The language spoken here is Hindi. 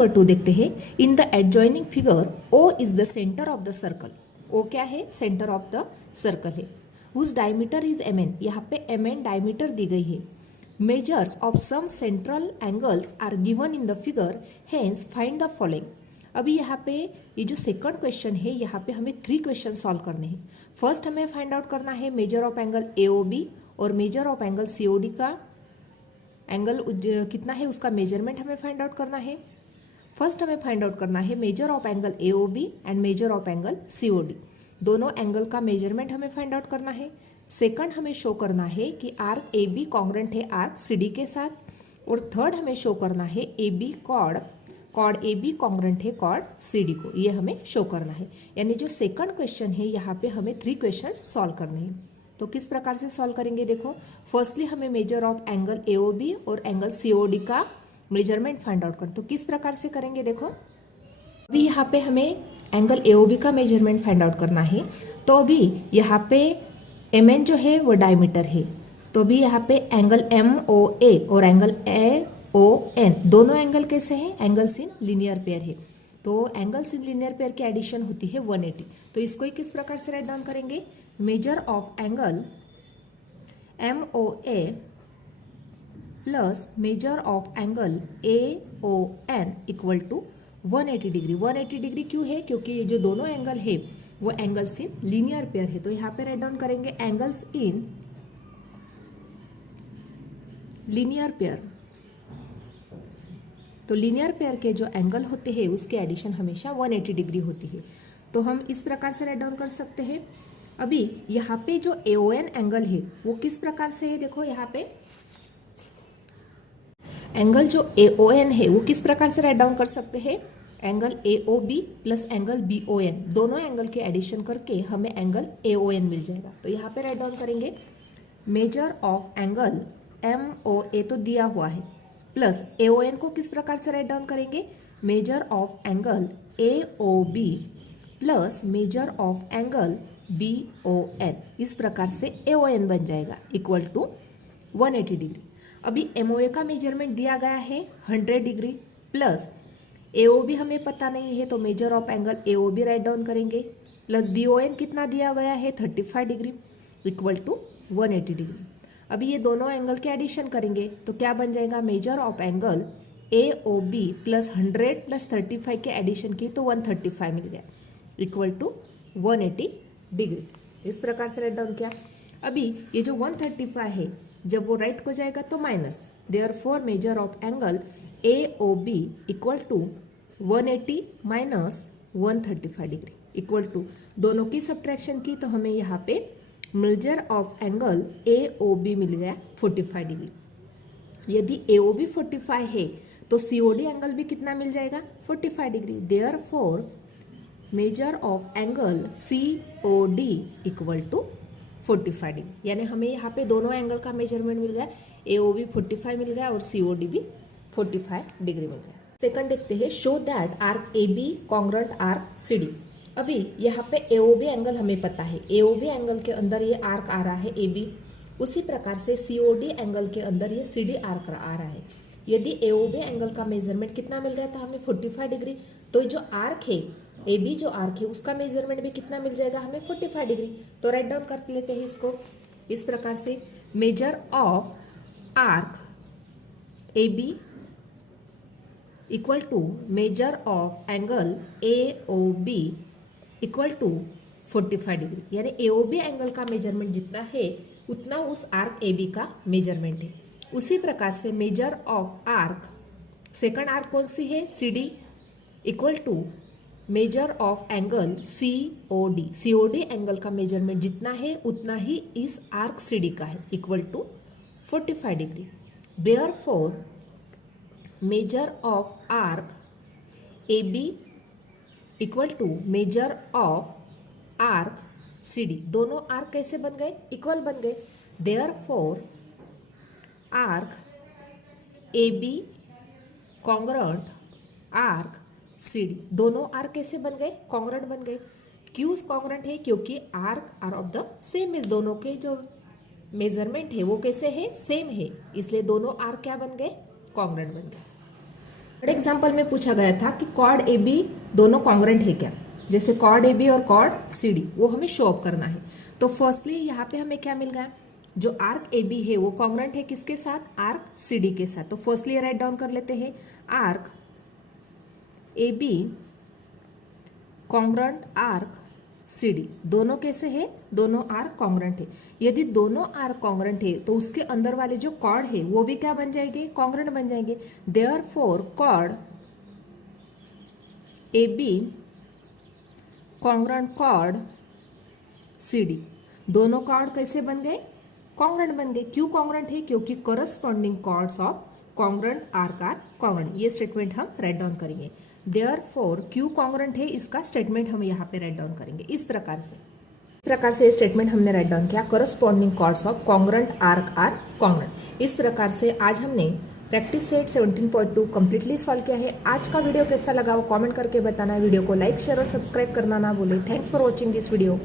नंबर 2 देखते हैं। In the adjoining figure O is the centre of the circle. O क्या है? सेंटर ऑफ द सर्कल है। Whose diameter is M N, यहाँ पे एम एन डायमीटर दी गई है। Measures of some central angles are given in the figure, hence find the following. अभी यहाँ पे ये जो सेकंड क्वेश्चन है, यहाँ पे हमें 3 क्वेश्चन सॉल्व करने हैं। फर्स्ट हमें फाइंड आउट करना है मेजर ऑफ एंगल एओबी और मेजर ऑफ एंगल सीओडी का एंगल कितना है उसका मेजरमेंट हमें फाइंड आउट करना है। फर्स्ट हमें फाइंड आउट करना है measure of angle AOB and measure of angle COD, दोनों एंगल का मेजरमेंट हमें फाइंड आउट करना है। सेकंड हमें शो करना है कि आर्क ए बी कॉन्ग्रेंट है आर्क सी डी के साथ, और थर्ड हमें शो करना है A B chord A B congruent है कॉर्ड सी डी को, ये हमें शो करना है। यानी जो सेकंड क्वेश्चन है यहाँ पे हमें 3 क्वेश्चन सॉल्व करने हैं। तो किस प्रकार से सॉल्व करेंगे देखो। फर्स्टली हमें मेजर ऑफ एंगल एओबी और एंगल सीओडी का मेजरमेंट फाइंड आउट करना, तो किस प्रकार से करेंगे देखो। अभी यहाँ पे हमें एंगल एओबी का मेजरमेंट फाइंड आउट करना है। तो अभी यहाँ पे एम एन जो है वो डायमीटर है, तो अभी यहाँ पे एंगल एम ओ ए और एंगल ए ओ एन दोनों एंगल कैसे हैं? एंगल्स इन लीनियर पेयर है। तो एंगल्स इन लीनियर पेयर की एडिशन होती है 180। तो इसको ही किस प्रकार से राइट डाउन करेंगे? Measure of angle M O A plus measure of angle A O N equal to 180 degree. 180 degree क्यों है? क्योंकि ये जो दोनों एंगल है वो एंगल्स इन लीनियर पेयर है। तो यहाँ पे राइट डाउन करेंगे एंगल्स इन लीनियर पेयर। तो लीनियर पेयर के जो एंगल होते हैं उसके एडिशन हमेशा 180 डिग्री होती है। तो हम इस प्रकार से राइट डाउन कर सकते हैं। अभी यहाँ पे जो एओएन एंगल है वो किस प्रकार से है? देखो यहाँ पे एंगल जो एओएन है वो किस प्रकार से राइट डाउन कर सकते हैं? एंगल एओबी प्लस एंगल बीओएन, दोनों एंगल के एडिशन करके हमें एंगल एओएन मिल जाएगा। तो यहाँ पे राइट डाउन करेंगे measure of angle M O A तो दिया हुआ है, प्लस एओएन को किस प्रकार से राइट डाउन करेंगे? Measure of angle AOB plus measure of angle BON, इस प्रकार से AON बन जाएगा इक्वल टू 180 डिग्री। अभी MOA का मेजरमेंट दिया गया है 100 डिग्री, प्लस AOB हमें पता नहीं है तो major of angle AOB right down करेंगे, प्लस BON कितना दिया गया है 35 डिग्री इक्वल टू 180 डिग्री। अभी ये दोनों एंगल के एडिशन करेंगे तो क्या बन जाएगा? Major of angle AOB plus 100 plus 35 के एडिशन की तो 135 मिल गया इक्वल टू 180 डिग्री। इस प्रकार से राइट डाउन किया। अभी ये जो 135 है जब वो राइट को जाएगा तो minus, therefore measure of angle AOB equal to 180 minus 135 degree equal to, दोनों की सब्ट्रैक्शन की तो हमें यहाँ पे मेजर ऑफ एंगल AOB मिल गया 45 डिग्री। यदि AOB 45 है तो COD एंगल भी कितना मिल जाएगा? 45 degree. Therefore measure of angle COD equal to 45 degree. यानी हमें यहाँ पे दोनों एंगल का मेजरमेंट मिल गया, AOB 45 मिल गया और COD भी 45 डिग्री मिल गया। सेकंड देखते हैं, show that arc AB congruent arc CD। अभी यहाँ पे AOB एंगल हमें पता है, AOB एंगल के अंदर ये आर्क आ रहा है AB, उसी प्रकार से COD एंगल के अंदर ये CD आर्क आ रहा है। यदि AOB एंगल का मेजरमेंट कितना मिल गया था हमें 45 डिग्री, तो जो आर्क है AB जो आर्क है उसका मेजरमेंट भी कितना मिल जाएगा हमें 45 डिग्री। तो राइट डाउन कर लेते हैं इसको इस प्रकार से, measure of arc AB equal to measure of angle AOB equal to 45 degree. यानी AOB एंगल का मेजरमेंट जितना है उतना उस आर्क AB का मेजरमेंट है। उसी प्रकार से measure of arc, second arc कौन सी है? CD equal to measure of angle COD, COD angle का मेजरमेंट जितना है उतना ही इस आर्क CD का है equal to 45 degree. Therefore measure of arc AB equal to measure of arc CD, दोनों आर्क कैसे बन गए? इक्वल बन गए। Therefore arc AB congruent arc CD, दोनों आर्क कैसे बन गए? कॉन्ग्रेंट बन गए। क्यों कॉन्ग्रेंट है? क्योंकि arc are of the same है, दोनों के जो मेजरमेंट है वो कैसे है? सेम है, इसलिए दोनों आर्क क्या बन गए? कॉन्ग्रेंट बन गए। थर्ड एग्जाम्पल में पूछा गया था कि कॉर्ड ए बी दोनों कॉन्ग्रेंट है क्या, जैसे कॉर्ड ए बी और कॉर्ड सी डी, वो हमें शो अप करना है। तो फर्स्टली यहाँ पे हमें क्या मिल गया, जो आर्क ए बी है वो कॉन्ग्रेंट है किसके साथ, आर्क सी डी के साथ। तो फर्स्टली राइट डाउन कर लेते हैं, arc A B congruent arc C D, दोनों कैसे है, दोनों आर्क कॉन्ग्रेंट है। यदि दोनों आर्क कॉन्ग्रेंट है तो उसके अंदर वाले जो कॉर्ड है वो भी क्या बन जाएंगे, कॉन्ग्रेंट बन जाएंगे। Therefore chord A B congruent chord C D, दोनों कॉर्ड कैसे बन गए, कॉन्ग्रेंट बन गए। क्यों कॉन्ग्रेंट है, क्योंकि corresponding chords of congruent arc are congruent. ये स्टेटमेंट हम राइट डाउन करेंगे। देयरफॉर क्यू कॉन्ग्रेंट है, इसका स्टेटमेंट हम यहाँ पे राइट डाउन करेंगे इस प्रकार से ये स्टेटमेंट हमने राइट डाउन किया, corresponding chords of congruent arc are congruent. इस प्रकार से आज हमने प्रैक्टिस सेट 17.2 कंप्लीटली सॉल्व किया है। आज का वीडियो कैसा लगा वो कमेंट करके बताना। वीडियो को लाइक शेयर और सब्सक्राइब करना ना भूले। Thanks for watching this video.